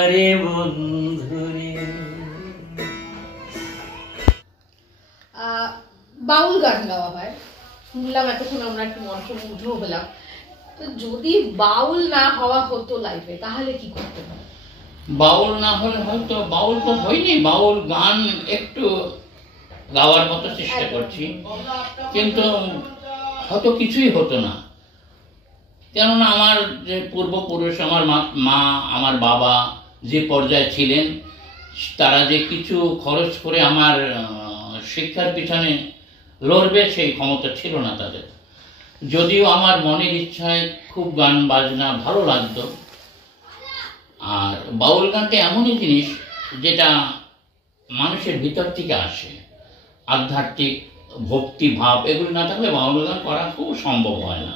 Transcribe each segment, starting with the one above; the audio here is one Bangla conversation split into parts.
আরে বন্ধুরে। বাউল গান গাওয়া হয়, শুনলাম এতক্ষণ আমরা একটু মন্ত্রমুগ্ধ হলাম। তো যদি বাউল না হওয়া হতো লাইফে তাহলে কি করতে? বাউল না হলে হয়তো, বাউল তো হয়নি, বাউল গান একটু গাওয়ার মতো চেষ্টা করছি, কিন্তু হয়তো কিছুই হতো না। কেননা আমার যে পূর্বপুরুষ, আমার মা, আমার বাবা যে পর্যায়ে ছিলেন, তারা যে কিছু খরচ করে আমার শিক্ষার পিছনে লড়বে সেই ক্ষমতা ছিল না তাদের। যদিও আমার মনের ইচ্ছায় খুব গান বাজনা ভালো লাগতো। আর বাউল গানটা এমনই জিনিস যেটা মানুষের ভিতর থেকে আসে, আধ্যাত্মিক ভক্তি ভাব, এগুলো না থাকলে বাউল গান করা খুব সম্ভব হয় না।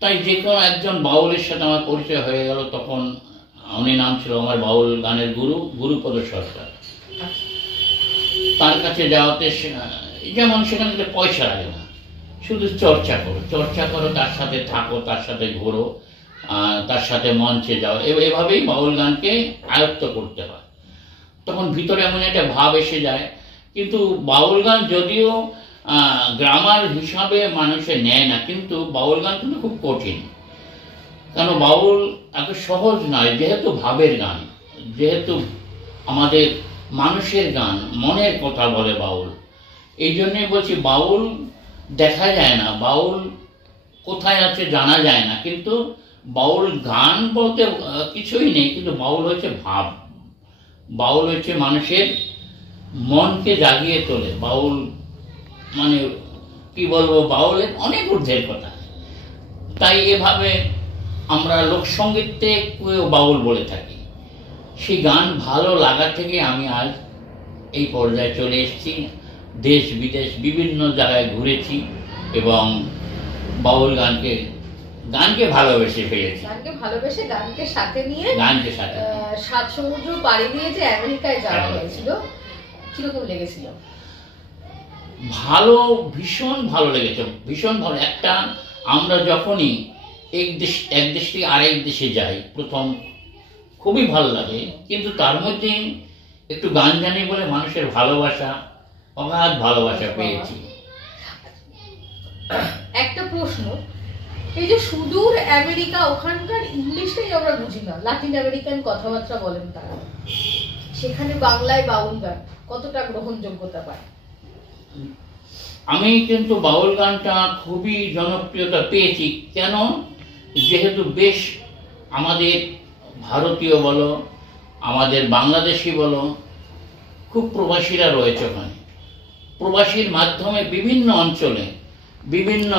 তাই যে কোনো একজন বাউলের সাথে আমার পরিচয় হয়ে গেল, তখন উনি নাম ছিল আমার বাউল গানের গুরুপদ সরকার। তার কাছে যাওয়াতে যেমন সেখানে পয়সা লাগে না, শুধু চর্চা করো, তার সাথে থাকো, তার সাথে ঘোরো, তার সাথে মঞ্চে যাও, এভাবেই বাউল গানকে আয়ত্ত করতে হয়। তখন ভিতরে এমন একটা ভাব এসে যায়। কিন্তু বাউল গান যদিও গ্রামার হিসাবে মানুষে নেয় না, কিন্তু বাউল গান কিন্তু খুব কঠিন। কেন বাউল এত সহজ নয়, যেহেতু ভাবের গান, যেহেতু আমাদের মানুষের গান, মনের কথা বলে বাউল। এই জন্যই বলছি বাউল দেখা যায় না, বাউল কোথায় আছে জানা যায় না, কিন্তু বাউল গান বলতে কিছুই নেই, কিন্তু বাউল হচ্ছে ভাব, বাউল হচ্ছে মানুষের মনকে জাগিয়ে তোলে। বাউল মানে কি বলবো, বাউলের অনেক ঊর্ধ্বের কথা। তাই এভাবে আমরা লোকসঙ্গীতকে বাউল বলে থাকি। সেই গান ভালো লাগা থেকে আমি আজ এই পর্যায়ে চলে এসেছি, দেশ বিদেশ বিভিন্ন জায়গায় ঘুরেছি এবং বাউল গানকে ভালোবেসে ফেলেছি। গানকে সাথে নিয়ে 7 সমুদ্র পাড়ি দিয়ে যে আমেরিকায় যাওয়া হয়েছিল, কিরকম লেগেছিল? ভালো, ভীষণ ভালো লেগেছে, ভীষণ ভালো। একটা আমরা যখনই এক দেশ থেকে আরেক দেশে যাই, প্রথম খুবই ভালো লাগে, কিন্তু তার মধ্যে একটু গান জানি বলে মানুষের ভালোবাসা, অগাধ ভালোবাসা পেয়েছি। একটা প্রশ্ন, এই যে সুদূর আমেরিকা, ওখানকার ইংলিশটাই আমরা বুঝি না, লাতিন আমেরিকান কথাবার্তা বলেন তারা, সেখানে বাংলায় বাউল গান কতটা গ্রহণযোগ্যতা পায়? আমি কিন্তু বাউল গানটা খুবই জনপ্রিয়তা পেয়েছি। কেন? যেহেতু বেশ আমাদের ভারতীয় বলো, আমাদের বাংলাদেশি বলো, খুব প্রবাসীরা রয়েছে ওখানে। প্রবাসীর মাধ্যমে বিভিন্ন অঞ্চলে বিভিন্ন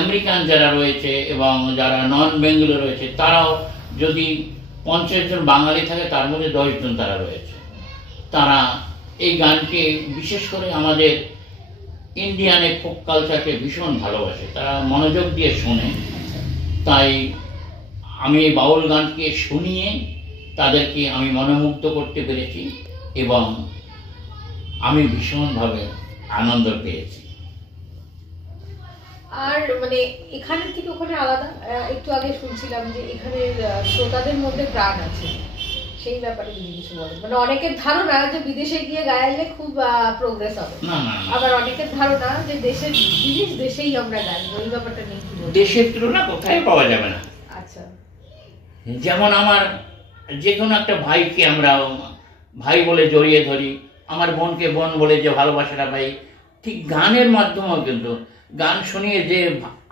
আমেরিকান যারা রয়েছে এবং যারা নন বেঙ্গলি রয়েছে, তারাও যদি 50 জন বাঙালি থাকে, তার মধ্যে 10 জন তারা রয়েছে। তারা এই গানকে, বিশেষ করে আমাদের ইন্ডিয়ানের ফোক কালচারকে ভীষণ ভালোবাসে, তারা মনোযোগ দিয়ে শোনে। তাই আমি এই বাউল গানকে শুনিয়ে তাদেরকে আমি মনোমুগ্ধ করতে পেরেছি এবং আমি ভীষণভাবে আনন্দ পেয়েছি। আর মানে এখানের থেকে ওখানে আলাদা, একটু আগে শুনছিলাম যে এখানে শ্রোতাদের মধ্যে প্রাণ আছে, সেই ব্যাপারে যদি কিছু বলেন। মানে অনেকের ধারণা যে বিদেশে গিয়ে গাইলে খুব প্রোগ্রেস হবে, আবার অনেকের ধারণা যে দেশের জিনিস দেশেই আমরা গাইবো, এই ব্যাপারটা নিয়ে কি বলবো? দেশের তুলনা কোথায় পাওয়া যাবে না। আচ্ছা, যেমন আমার যে কোনো একটা ভাইকে আমরা ভাই বলে জড়িয়ে ধরি, আমার বোনকে বোন বলে যে ভালোবাসাটা পাই, ঠিক গানের মাধ্যমেও কিন্তু গান শুনিয়ে যে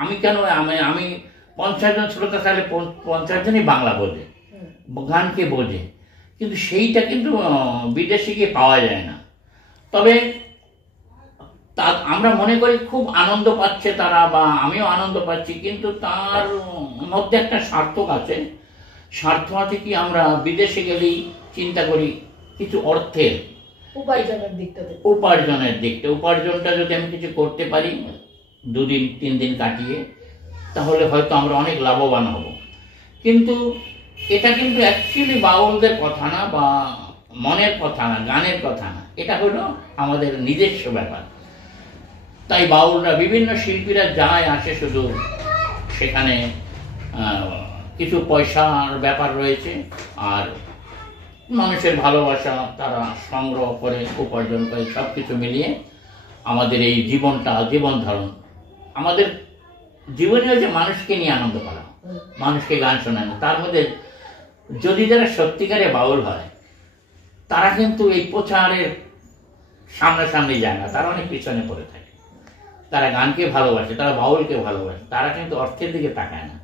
আমি কেন আমি 50 জন শ্রোতা থাকলে 50 জনই বাংলা বোঝে, গানকে বোঝে, কিন্তু সেইটা কিন্তু বিদেশে গিয়ে পাওয়া যায় না। তবে তা আমরা মনে করি খুব আনন্দ পাচ্ছে তারা, বা আমিও আনন্দ পাচ্ছি, কিন্তু তার মধ্যে একটা সার্থক আছে। স্বার্থ আছে কি, আমরা বিদেশে গেলেই চিন্তা করি কিছু অর্থের উপার্জনের দিকটা, উপার্জনটা যদি আমি কিছু করতে পারি 2 দিন 3 দিন কাটিয়ে, তাহলে হয়তো আমরা অনেক লাভবান হব। কিন্তু এটা কিন্তু অ্যাকচুয়ালি বাউলদের কথা না, বা মনের কথা না, গানের কথা না, এটা হলো আমাদের নিজস্ব ব্যাপার। তাই বাউলরা, বিভিন্ন শিল্পীরা যায় আসে, শুধু সেখানে কিছু পয়সার ব্যাপার রয়েছে, আর মানুষের ভালোবাসা তারা সংগ্রহ করে উপার্জন করে, সব কিছু মিলিয়ে আমাদের এই জীবন ধারণ, আমাদের জীবনে হচ্ছে মানুষকে নিয়ে আনন্দ করা, মানুষকে গান শোনানো। তার মধ্যে যদি যারা সত্যিকারে বাউল হয় তারা কিন্তু এই প্রচারের সামনাসামনি যায় না, তারা অনেক পিছনে পড়ে থাকে। তারা গানকে ভালোবাসে, তারা বাউলকে ভালোবাসে, তারা কিন্তু অর্থের দিকে তাকায় না।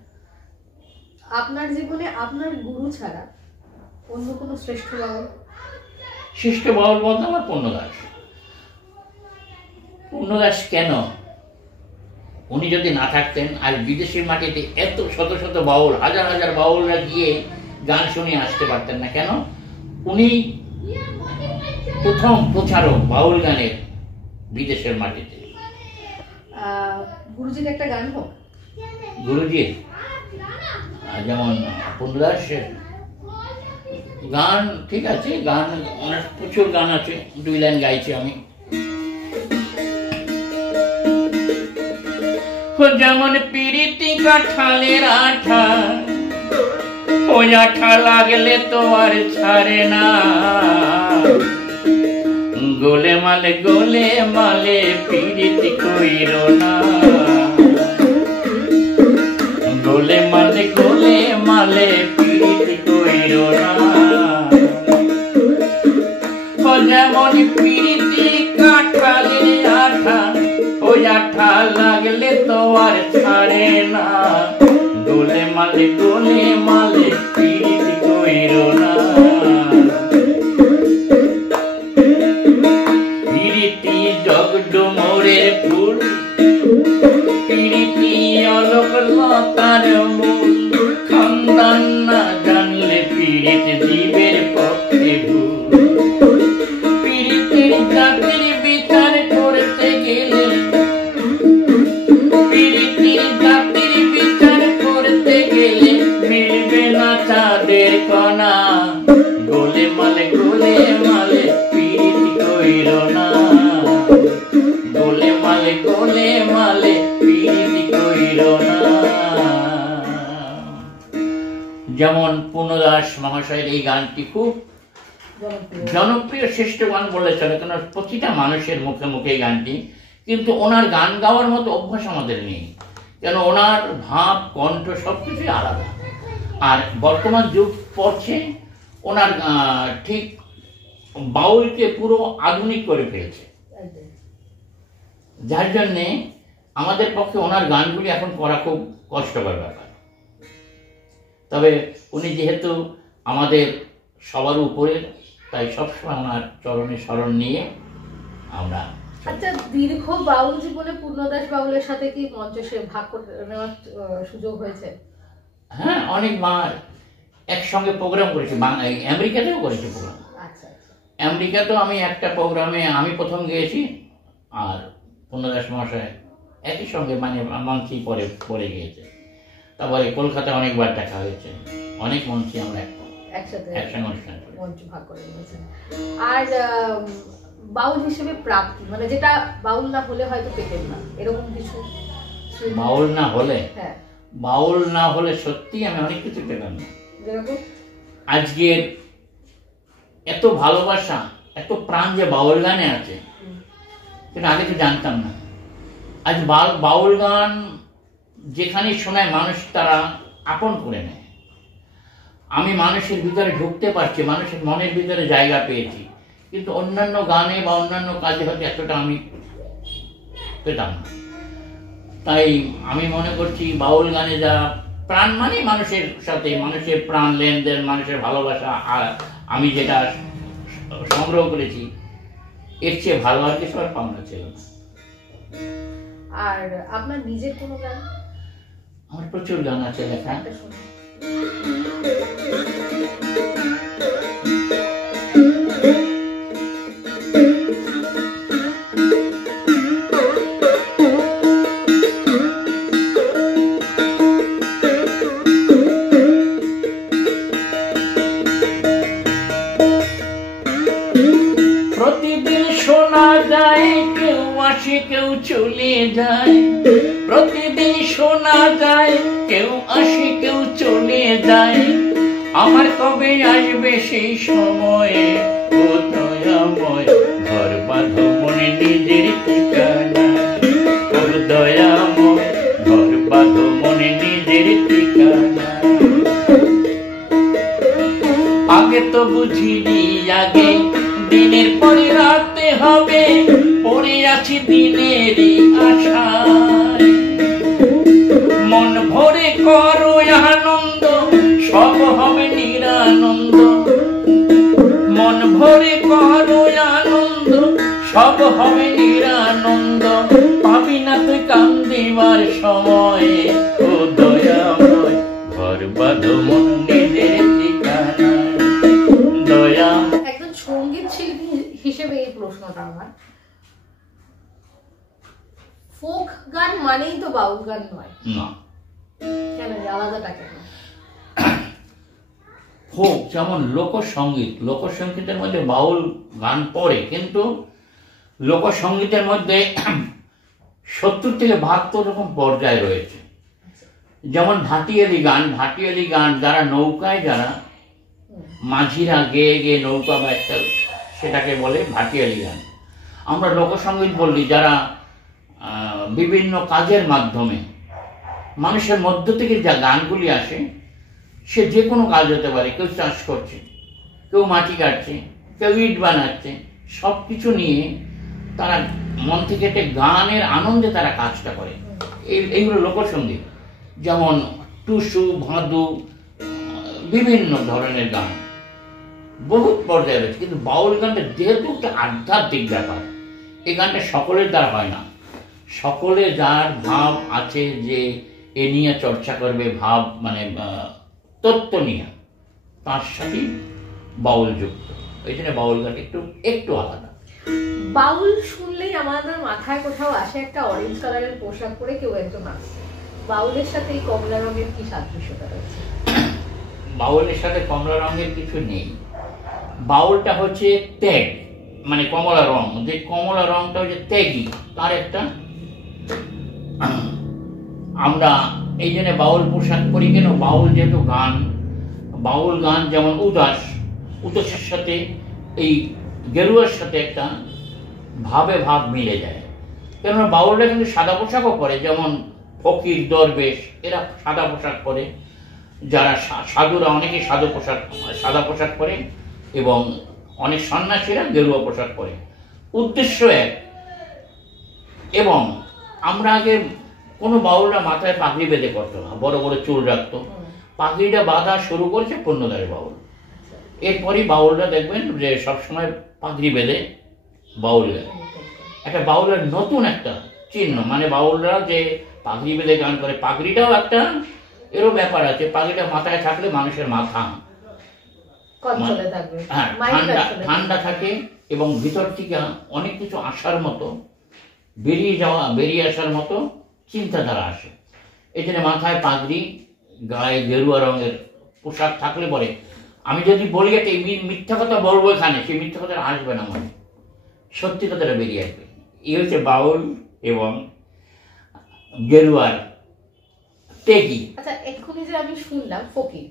আপনার জীবনে আপনার গুরু ছাড়া অন্য কোনো শ্রেষ্ঠ বাউল? শ্রেষ্ঠ বাউল বলতে আমার পূর্ণদাস। পূর্ণদাস কেন, উনি যদি না থাকতেন আর বিদেশের মাটিতে এত শত শত বাউল, হাজার হাজার বাউলরা গিয়ে গান শুনিয়ে আসতে পারতেন না। কেন? উনি প্রথম প্রচারক বাউল গানের বিদেশের মাটিতে। গুরুজির একটা গান হোক। গুরুজি যেমন পূর্ণদাসের গান, ঠিক আছে, গান অনেক প্রচুর গান আছে, 2 লাইন গাইছি আমি। যেমন পিরিতি কাঁঠালের আঠা, ওই আঠা লাগলে তো আর ছাড়ে না, গোলে মালে পিরিতি কইরো না, গোলে মালে পিরিতি কইরো না। যেমন পিরিতি কাঁঠালের আঠা, ওই আঠা লাগলে তো আর ছাড়ে না, গোলে মালে পিরিতি কইরো না। পিরিতি জগডুমুরের ফুল, পিরিতি অলক লতার মূল, খানদান না জানলে পিরিত জীবের পক্ষে ভুল। পিরিতের জাতির বিচার করতে গেলে, পিরিতির জাতির বিচার করতে গেলে মিলবে না চাঁদের কণা, গোলে মালে পিরিতি কইরো না, গোলে মালে পিরিতি কইরো না। যেমন পূর্ণদাস মহাশয়ের এই গানটি খুব জনপ্রিয়, শ্রেষ্ঠ গান বলে চলে, কেন প্রতিটা মানুষের মুখে মুখে এই গানটি। কিন্তু ওনার গান গাওয়ার মতো অভ্যাস আমাদের নেই, কেন ওনার ভাব, কণ্ঠ সবকিছুই আলাদা। আর বর্তমান যুগ পড়ছে ওনার ঠিক বাউলকে পুরো আধুনিক করে ফেলছে, যার জন্যে আমাদের পক্ষে ওনার গানগুলি এখন করা খুব কষ্টকর ব্যাপার। তবে উনি যেহেতু আমাদের সবার উপরে, তাই সবসময় ওনার চরণে শরণ নিয়ে আমরা। আচ্ছা, দীর্ঘ বাউল জীবনে পূর্ণদাস বাউলের সাথে কি মঞ্চে ভাগ করে নেওয়ার সুযোগ হয়েছে? হ্যাঁ, অনেকবার একসঙ্গে প্রোগ্রাম করেছি, আমেরিকাতেও করেছি প্রোগ্রাম। আচ্ছা, আমেরিকাতেও আমি একটা প্রোগ্রামে আমি প্রথম গিয়েছি, আর পূর্ণদাস মহাশয় একই সঙ্গে মঞ্চেই পরে গিয়েছে। তারপরে কলকাতায় অনেকবার দেখা হয়েছে, অনেক মঞ্চে আমরা একসঙ্গে অনুষ্ঠান মঞ্চ ভাগ করে নিয়েছেন। আর বাউল হিসেবে প্রাপ্তি, মানে যেটা বাউল না হলে হয়তো পেতেন না, এরকম কিছু? বাউল না হলে, হ্যাঁ, বাউল না হলে সত্যি আমি অনেক কিছু পেতাম না। যেরকম আজকের এত ভালোবাসা, এত প্রাণ যে বাউল গানে আছে, সেটা আগে তো জানতাম না। আজ বাউল গান যেখানে শোনায় মানুষ তারা আপন করে নেয়। আমি মানুষের ভিতরে ঢুকতে পারছি, মানুষের মনের ভিতরে জায়গা পেয়েছি, কিন্তু অন্যান্য গানে বা অন্যান্য কাজে হয়তো এতটা আমি পেতাম না। তাই আমি মনে করছি বাউল গানে যারা প্রাণ, মানে মানুষের সাথে মানুষের প্রাণ লেনদেন, মানুষের ভালোবাসা, আর আমি যেটা সংগ্রহ করেছি এর চেয়ে ভালো আর কিছু আর পাওনা ছিল না। আর আপনার নিজের কোনো গান? আমার প্রচুর গান আছে লেখা। প্রতিদিন শোনা যায় কেউ আসে কেউ চলে যায়, প্রতিদিন শোনা যায় কেউ আসে কেউ চলে যায়, আমার কবে আসবে সেই সময়ে, ও দয়াময় ঘর বাঁধো মনে নিজের ঠিকানা, ও দয়াময় ঘর বাঁধো মনে নিজের ঠিকানা। আগে তো বুঝিনি আগে দিনের পরে রাতে হবে, পড়ে আছি দিনেরই আশায়, মন ভরে করো আনন্দ সব হবে নিরানন্দ, মন ভরে করো আনন্দ সব হবে নিরানন্দ, পাবি না তুই কান্দিবার সময়ে, ও দয়াময় ঘর বাঁধো মন নিজের ঠিকানা, দয়া। একজন সঙ্গীত শিল্পী হিসেবে এই প্রশ্নটা আমার, ফোক গান মানেই তো বাউল গান নয় না, কেন আলাদাটা কেন? ফোক যেমন লোকসঙ্গীত, লোকসঙ্গীতের মধ্যে বাউল গান পড়ে, কিন্তু লোকসঙ্গীতের মধ্যে 70 থেকে 72 রকম পর্যায় রয়েছে। যেমন ভাটিয়ালি গান, ভাটিয়ালি গান যারা নৌকায়, যারা মাঝিরা গেয়ে গেয়ে নৌকা বা একটা, সেটাকে বলে ভাটিয়ালি গান। আমরা লোকসঙ্গীত বললি যারা বিভিন্ন কাজের মাধ্যমে মানুষের মধ্য থেকে যা গানগুলি আসে, সে যে কোনো কাজ হতে পারে, কেউ চাষ করছে, কেউ মাটি কাটছে, কেউ ইট বানাচ্ছে, সব কিছু নিয়ে তারা মন থেকে একটা গানের আনন্দে তারা কাজটা করে, এইগুলো লোকসঙ্গীত। যেমন টুসু, ভাদু, বিভিন্ন ধরনের গান, বহুত পর্যায়ে রয়েছে। কিন্তু বাউল গানটা যেহেতু একটা আধ্যাত্মিক ব্যাপার, এই গানটা সকলের দ্বারা হয় না, সকলে যার ভাব আছে যে এ নিয়ে চর্চা করবে, ভাব মানে তত্ত্ব নিয়ে, তার সাথে বাউল যুক্ত, এই জন্য বাউল গান একটু একটু আলাদা। বাউল শুনলেই আমাদের মাথায় কোথাও আসে একটা অরেঞ্জ কালারের পোশাক পরে কেউ একজন আসছে, বাউলের সাথে এই কমলা রঙের কি সাদৃশ্যতা রয়েছে? বাউলের সাথে কমলা রঙের কিছু নেই, বাউলটা হচ্ছে ত্যাগ, মানে কমলা রং, যে কমলা রংটা হচ্ছে ত্যাগী, তার একটা, আমরা এই জন্য বাউল পোশাক করি কেন? বাউল যেহেতু গান, বাউল গান যেমন উদাসের সাথে এই গেরুয়ার সাথে একটা ভাবে ভাব মিলে যায়। কেননা বাউলরা কিন্তু সাদা পোশাকও পরে, যেমন ফকির, দরবেশ, এরা সাদা পোশাক পরে, যারা সাধুরা অনেকে সাদা পোশাক পরে, এবং অনেক সন্ন্যাসীরা গেরুয়া পোশাক পরে, উদ্দেশ্য এক। এবং আমরা আগে কোনো বাউলরা মাথায় পাগড়ি বেঁধে করতো না, বড় বড় চুল রাখতো, পাগড়িটা বাঁধা শুরু করেছে পূর্ণদারে বাউল। এরপরই বাউলরা দেখবেন যে সবসময় পাগড়ি বেঁধে বাউল গায়। একটা বাউলের নতুন একটা চিহ্ন, মানে বাউলরা যে পাগড়ি বেঁধে গান করে, পাগড়িটাও একটা এরও ব্যাপার আছে, পাগড়িটা মাথায় থাকলে মানুষের মাথা হ্যাঁ ঠান্ডা থাকে, এবং ভিতর থেকে অনেক কিছু আসার মতো, বেরিয়ে আসার মতো চিন্তাধারা আসে। এই জন্য মাথায় পাগড়ি, গায়ে গেরুয়া রঙের পোশাক থাকলে পরে, আমি যদি বলি একটা মিথ্যা কথা বলবো এখানে, সেই মিথ্যা কথাটা আসবে না মনে, সত্যি কথাটা বেরিয়ে আসবে। এই হচ্ছে বাউল এবং গেরুয়ার ত্যাগী। আচ্ছা, এক্ষুনি যে আমি শুনলাম ফকির,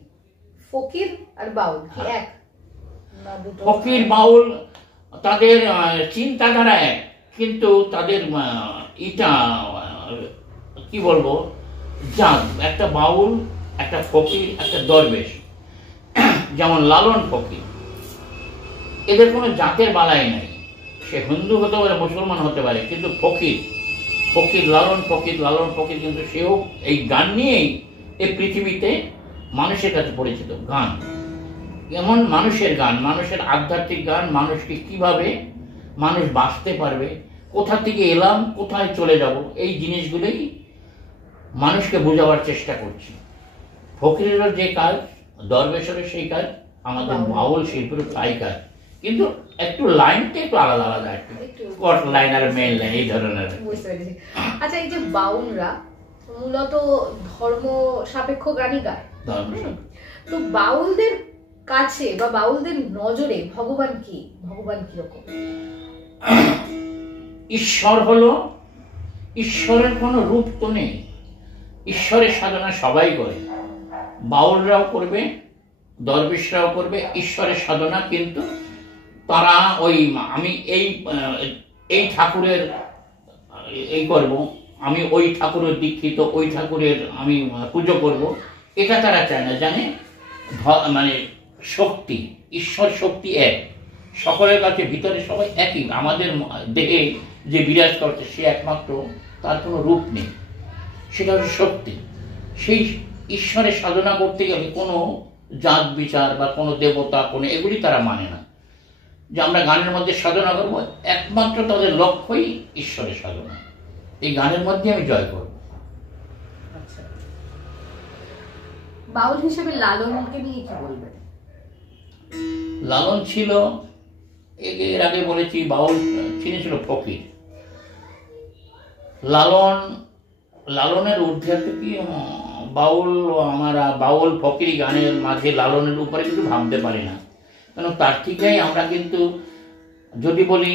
ফকির আর বাউল কি এক? ফকির বাউল তাদের চিন্তাধারা এক, কিন্তু তাদের এটা কি বলবো, জাত, একটা বাউল, একটা ফকির, একটা দরবেশ, যেমন লালন ফকির, এদের কোনো জাতের বালাই নাই, সে হিন্দু হতে পারে, মুসলমান হতে পারে, কিন্তু ফকির লালন ফকির কিন্তু সেও এই গান নিয়েই এই পৃথিবীতে মানুষের কাছে পরিচিত। গান এমন মানুষের গান, মানুষের আধ্যাত্মিক গান, মানুষকে কিভাবে মানুষ বাঁচতে পারবে, কোথা থেকে এলাম, কোথায় চলে যাব, এই জিনিসগুলোই মানুষকে বোঝাবার চেষ্টা করছি। ফকিরেরও যে কাজ, দরবেশেরও সেই কাজ, আমাদের বাউল শিল্পেরও তাই কাজ, কিন্তু একটু লাইনটা একটু আলাদা আলাদা, একটু কট লাইন আর মেন লাইন, এই ধরনের। বুঝতে পেরেছি। আচ্ছা, এই যে বাউলরা মূলত ধর্ম সাপেক্ষ গানই গায়, তো বাউলদের কাছে বা বাউলদের নজরে ভগবান কিরকম? ঈশ্বর হলো, ঈশ্বরের কোনো রূপ তো নেই, ঈশ্বরের সাধনা সবাই করে, বাউলরাও করবে, দরবেশরাও করবে ঈশ্বরের সাধনা, কিন্তু তারা ওই আমি এই ঠাকুরের এই করব, আমি ওই ঠাকুরের দীক্ষিত, ওই ঠাকুরের আমি পুজো করব, এটা তারা চায় না। জানে মানে শক্তি, ঈশ্বর শক্তি এক, সকলের কাছে ভিতরে সবাই একই, আমাদের দেহে যে বিরাজ করছে সে একমাত্র, তার কোনো রূপ নেই, সেটা হচ্ছে শক্তি। সেই ঈশ্বরের সাধনা করতে গেলে কোনো জাত বিচার বা কোনো দেবতা কোনো এগুলি তারা মানে না, যে আমরা গানের মধ্যে সাধনা করবো, একমাত্র তাদের লক্ষ্যই ঈশ্বরের সাধনা, এই গানের মধ্যে আমি জয় করব। আচ্ছা, বাউল হিসেবে লালনকে নিয়ে কি বলবেন? লালন ছিল, এর আগে বলেছি, বাউল ছিল ফকির। লালনের ঊর্ধ্বে কি বাউল, আমরা বাউল ফকিরি গানের মাঝে লালনের উপরে কিন্তু ভাবতে পারি না, কেন তার থেকেই আমরা কিন্তু যদি বলি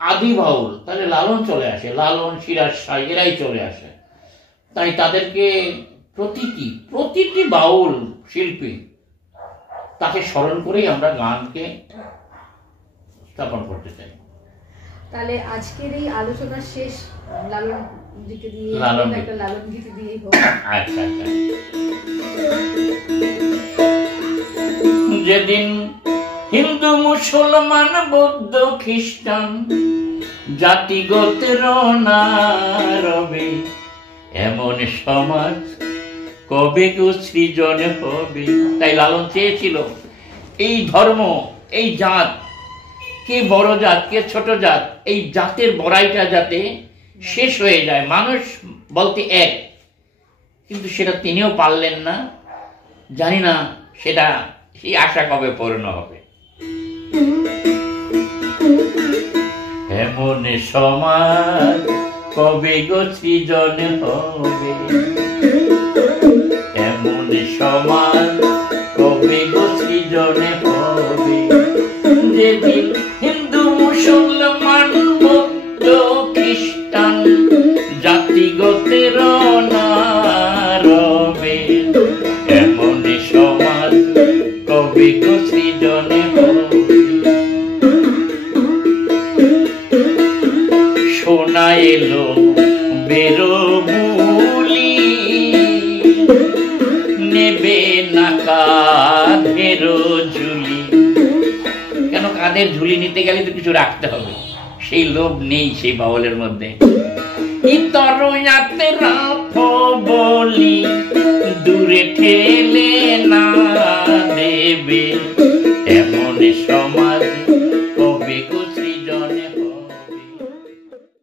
আদি বাউল, তাহলে লালন চলে আসে, লালন, সিরাজ শাহ এরাই চলে আসে। তাই তাদেরকে প্রতিটি বাউল শিল্পী তাকে স্মরণ করেই আমরা গানকে স্থাপন করতে চাই। তাহলে আজকের এই আলোচনার শেষ লালন গীতি দিয়ে, একটা লালন গীতি দিয়েই হোক। আচ্ছা আচ্ছা। যেদিন হিন্দু, মুসলমান, বৌদ্ধ, খ্রিস্টান জাতিগতের না রবে, এমন সমাজ কবে গো সৃজন হবে। তাই লালন চেয়েছিল এই ধর্ম, এই জাত, কে বড় জাত কে ছোট জাত, এই জাতের বড়াইটা যাতে শেষ হয়ে যায়, মানুষ বলতে এক, কিন্তু সেটা তিনিও পারলেন না। জানি না সেটা, সেই আশা কবে পূর্ণ হবে। এমন সমাজ কবে গো সৃজন হবে, এমন সমাজ কবে গো সৃজন হবে, যেদিন হিন্দু, মুসলমান, বৌদ্ধ, খ্রিস্টান জাতিগতের না রবে, এমন সমাজ কবে গো সৃজন হবে। শোনা এলো বেরো বুলি, নেবে না কাঁধের ঝুলি। কেন কাঁধের ঝুলি নিতে গেলে তো কিছু রাখতে হবে, সেই লোভ নেই সেই বাউলের মধ্যে। ইতর বলি দূরে ঠেলে